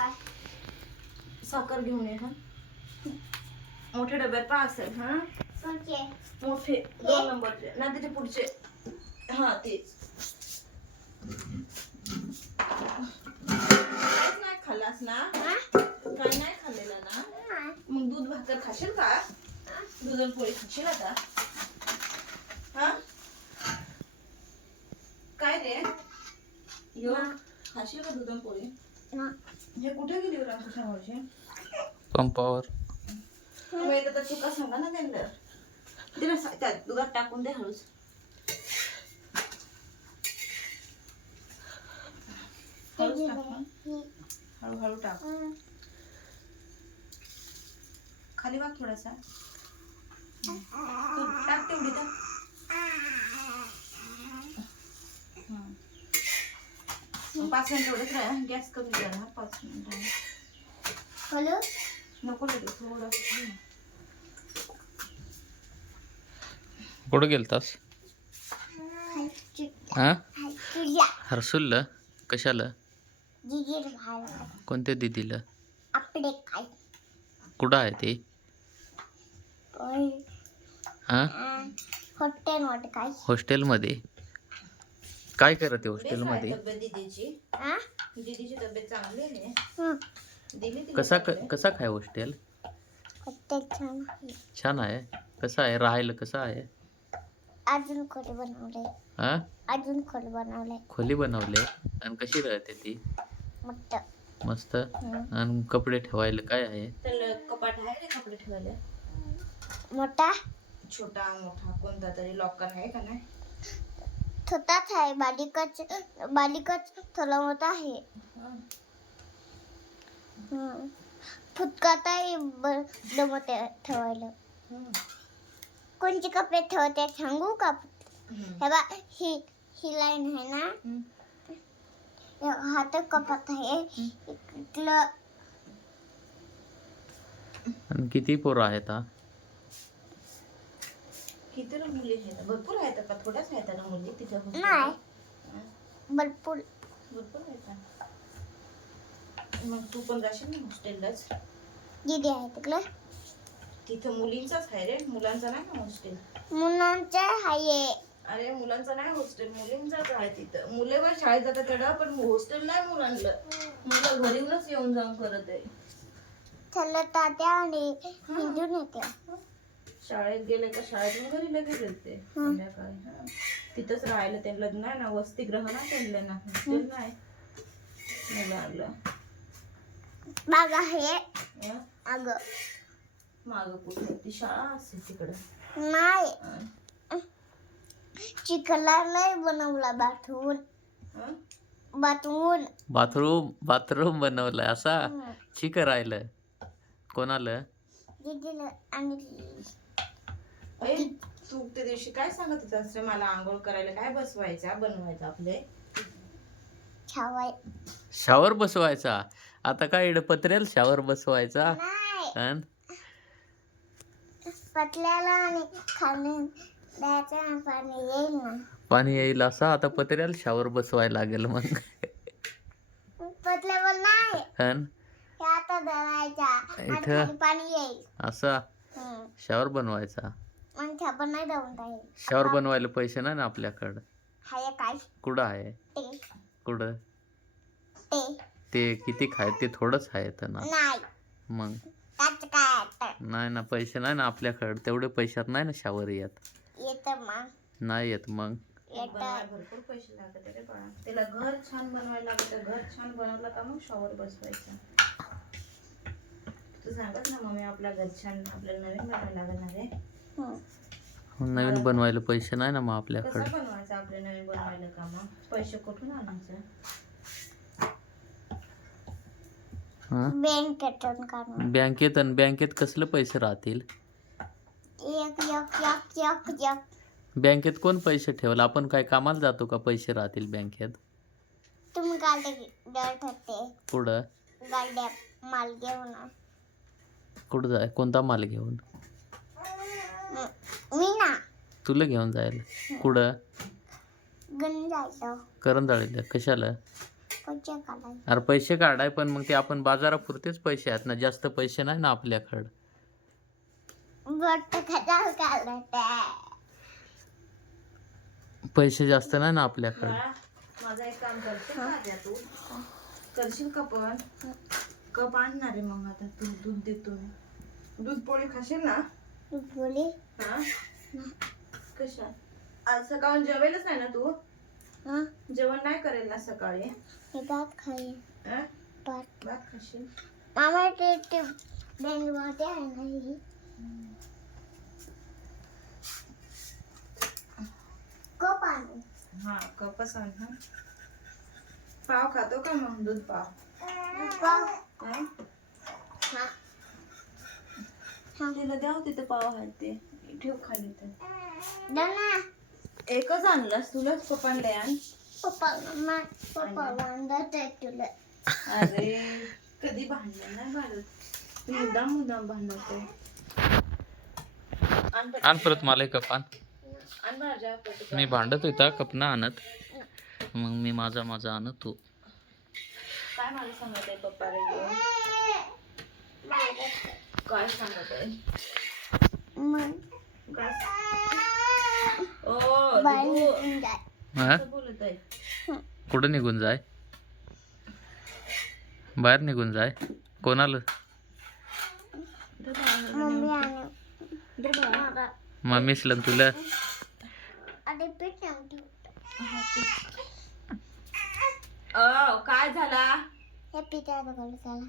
काय साखर घेऊन ये. हा मोठ्या डब्यात पण असेल. हा कोणचे मोठे 2 नंबरचे ना त्याचे पुढचे. हा तेच. काहीच नाही खाल्लास ना? काय नाही खाल्लेलं ना? मग दूध भाकर खाशील का? दूध आणि पोळी खाशील आता? हा काय रे यो खाशील का दूध आणि पोळी? हे कुठे गेली बरं तुझ्या मावशी? पंपावर. मग येतं तर चुका सांगा ना त्यांना. दे ना त्यात दुधात टाकून दे हळूच. हळूच टाक ना. हळूहळू टाक. खाली वाग थोडासा. तू टाक तेवढी टाक. 5 मिनिट एवढंच राहा. गॅस कमी करा. 5 मिनिट हॅलो नको लगेच थोडं. कुठं गेलतास? हा तुझ्या हर्सुलला कशाला? जिजीर भाला कोणत्या दीदीला? आपले काय कुठं आहे ते? हा हॉटेल काय हॉस्टेलमध्ये. काय करते हॉस्टेलमध्ये? तब्येत दीदीची तब्येत चांगली आहे. दिली तिला कसा चांगली. कसा काय हॉस्टेल? हॉटेल छान आहे. छान आहे. कसं आहे राहायला? कसं आहे? अजून खोली बनवले. हा अजून खोली बनवले. खोली बनवले. आणि कशी राहते ती? मस्त मस्त. आणि कपडे ठेवायला काय आहे? त्याला कपाट आहे रे कपडे ठेवायला. मोठा छोटा मोठा कोणता तरी लॉकर आहे का नाही? छोटाच आहे. बालिकच थोडा मोठा आहे. फुटकात आहे मोठे ठेवायला. कोणचे कपडे ठेवते सांगू का? हे बा ही लाईन आहे ना. हा तर कपाट आहे. इथलं आणि किती पोरं आहेत? हा किती ना मुली आहेत? भरपूर आहेत का? थोड्याच आहेत ना मुली तिथं? नाही भरपूर भरपूर आहेत. मग तू पण जाशील ना हॉस्टेललाच? दीदी आहे तिकडे. तिथं मुलींचाच आहे रे, मुलांचा नाही ना हॉस्टेल. मुलांचे आहे. अरे मुलांचं नाही हॉस्टेल, मुलींचाच आहे तिथं. मुले पण शाळेत जातात तेवढा, पण हॉस्टेल नाही मुलांना. मुलं घरी येऊनच येऊन जाऊन करत आहे. चला तात्या आणि हिंदून येते. शाळेत गेले का शाळेतून घरी लगेच येते संध्याकाळी. तिथंच राहायला त्यांना नाही ना, वसतिगृह ना त्यांना ना, हॉस्टेल नाही मुलांना. बाग आहे अग माग कुठे ती शाळा असेल तिकडं. नाही चिखलाला बनवला बाथरूम बनवलंय असा. चिक राहिलं कोणाला? दीदीला आणि तू त्या दिवशी काय सांगत होता असं मला आंघोळ करायला काय बनवायचं आपले शावर बसवायचा. आता काय इकडे पत्र्याला शावर बसवायचा? पतल्याला आणि खाली द्यायचं पाणी येईल ना. पाणी येईल असा. आता पत्र्याला शावर बसवायला लागेल मग. पतल्यावर नाही आता धरायचा आणि खाली पाणी येईल असा शावर बनवायचा. मग छापर नाही जाऊन काही. शावर बनवायला पैसे नाही ना आपल्याकडं. हाय काय कुठं आहे? कुठं ते किती खाय ते थोडंच आहे तर ना. मग नाही ना, पैसे नाही ना आपल्याकडे. तेवढे पैशात नाही ना शावर येत. नाही येत. मग भरपूर पैसे लागत रे बाळा. त्याला घर छान बनवायला लागतं. घर छान बनवलं का मग शॉवर बसवायचं. तू सांगत ना मम्मी आपला घर छान आपल्याला नवीन बनवायला लागणार आहे. नवीन बनवायला पैसे नाही ना मग आपल्याकडे. कसं बनवायचं आपले नवीन बनवायला का? मग पैसे कुठून आणायचं? बँकेत कसले पैसे राहतील? बँकेत कोण पैसे ठेवला? आपण काय कामाला जातो का पैसे राहतील बँकेत? तुम्ही कुठं गाड्या माल घेऊन कुठं जाय? कोणता माल घेऊन? मी ना तुला घेऊन जायला कुठं? गण जायचं करंजाळीला. कशाला? कोणच्या काढायचं अरे पैसे काढाय पण मग ते आपण बाजारापुरतेच पैसे आहेत ना, जास्त पैसे नाही ना आपल्याकडं. बट खजाल काढायचं पैसे जास्त नाही ना आपल्याकडं. बाळा, माझा एक काम करशील का द्या तू? करशील का पण? कप आणणार आहे मग आता तू. दूध देतो मी. दूध पोळी खाशील ना? बोली हा कशा आज सकाळून जेवेलच नाही ना तू? हा जेवण नाही करेल ना सकाळी? हे भात खाई हा? भात भात खाशील? मामा ते बँडमध्ये आहे ना ही कप आणू हा कपच आण. हा पाव खातो का मग? दूध पाव? पाव हा? हा तिला द्याव तिथे पाव आहेत ते. ठेव खाली ते. दाना एकच आणलास तुलाच पप्पांना आण. पप्पा बांधत आहे तुला अरे कधी भांडण नाही भांडत. मुद्दाम भांडत आहे. आण परत मला एक कप आण. आण भाज्या पटकन. मी भांडत होता कप ना आणत, मग मी माझा आणत तू. काय मला सांगत आहे पप्पा रे? काय सांगत आहे? मग काय ओ बाहेर दिदू, निघून जाय हा कसं बोलत आहे? कुठं निघून जाय? बाहेर निघून जाय कोणाला? मम्मी आणि मम्मीसला न तुला? अरे पीठ नव्हतं काय झाला? हे पिठाला घालू त्याला